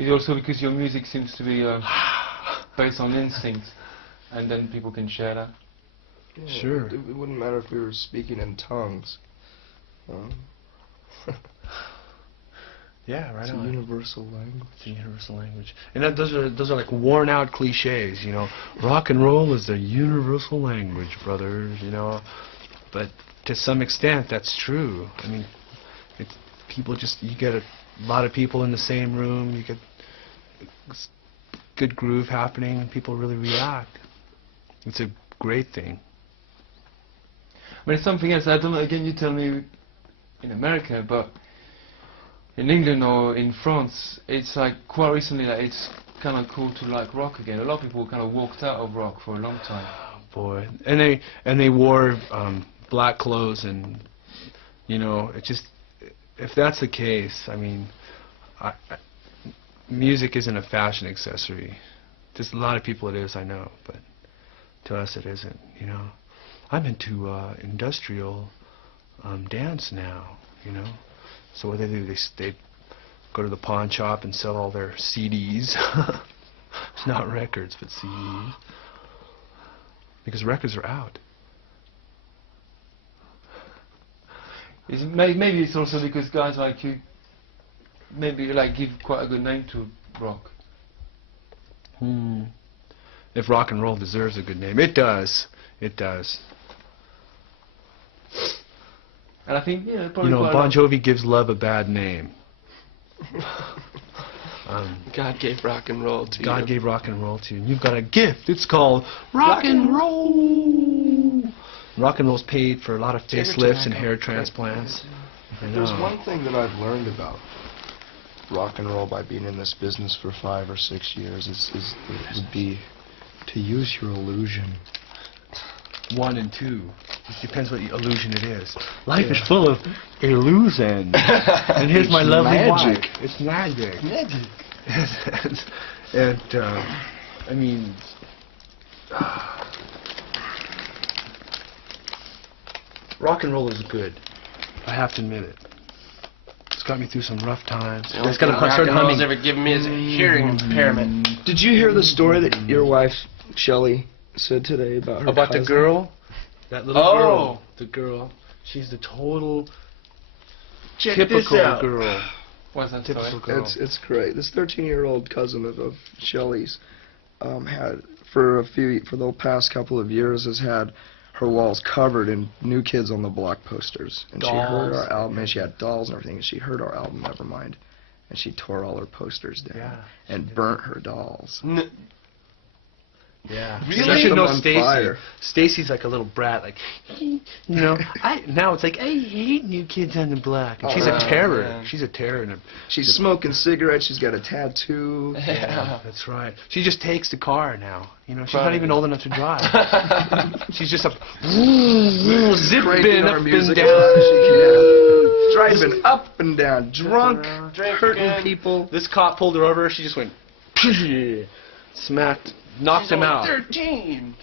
It's also because your music seems to be based on instinct, and then people can share that. Yeah, Sure. It wouldn't matter if we were speaking in tongues. Yeah, right It's on. a universal language. It's a universal language. And those are like worn out cliches, you know. Rock and roll is the universal language, brothers, you know. But to some extent, that's true. I mean, it's people you get a lot of people in the same room, you get good groove happening, and people really react. It's a great thing. But it's something else. I don't know. Again, you tell me in America, but in England or in France, it's like quite recently, like it's kind of cool to like rock again. A lot of people kind of walked out of rock for a long time. Oh, boy, and they wore black clothes, and you know, it just, if that's the case, I mean, music isn't a fashion accessory. Just a lot of people it is, I know, but to us it isn't. You know, I'm into industrial dance now. You know. So what they do, they go to the pawn shop and sell all their CDs. It's not records, but CDs. Because records are out. Maybe it's also because guys like you maybe like give quite a good name to rock. If rock and roll deserves a good name, it does. It does. And I think, yeah, probably You know, quite Bon Jovi gives love a bad name. God gave rock and roll to you. God gave rock and roll to you. And you've got a gift. It's called rock and roll. Rock and roll's paid for a lot of facelifts and hair transplants. There's one thing that I've learned about rock and roll by being in this business for 5 or 6 years would be to use your illusion. 1 and 2. It depends what illusion it is. Life is full of illusion. And here's my lovely magic. wife. It's magic. Magic. And I mean, rock and roll is good. I have to admit it. It's got me through some rough times. It's got a rock and roll's ever given me is a hearing impairment. Did you hear the story that your wife, Shelley, said today about her About cousin? the girl? That little Oh. girl. The girl. She's the total Check typical this out. girl. What's that Typical story? girl. It's great. This 13-year-old cousin of Shelley's had for the past couple of years has had her walls covered in New Kids on the Block posters, and she heard our album, and she had dolls and everything, and she heard our album Nevermind, and she tore all her posters down and burnt her dolls. Yeah. Really? You should know On Stacy. fire. Stacy's like a little brat, like, you know. Now it's like, I hate New Kids on the Block. And she's a terror. yeah. She's a terror. She's smoking cigarettes. She's got a tattoo. Yeah, that's right. She just takes the car now. You know, she's not even old enough to drive. She's just a zipping Cranking up our and music down. as loud as she can. Driving up and down, drunk, Drink hurting again. people. This cop pulled her over. She just went, smacked, knocked him out. 13.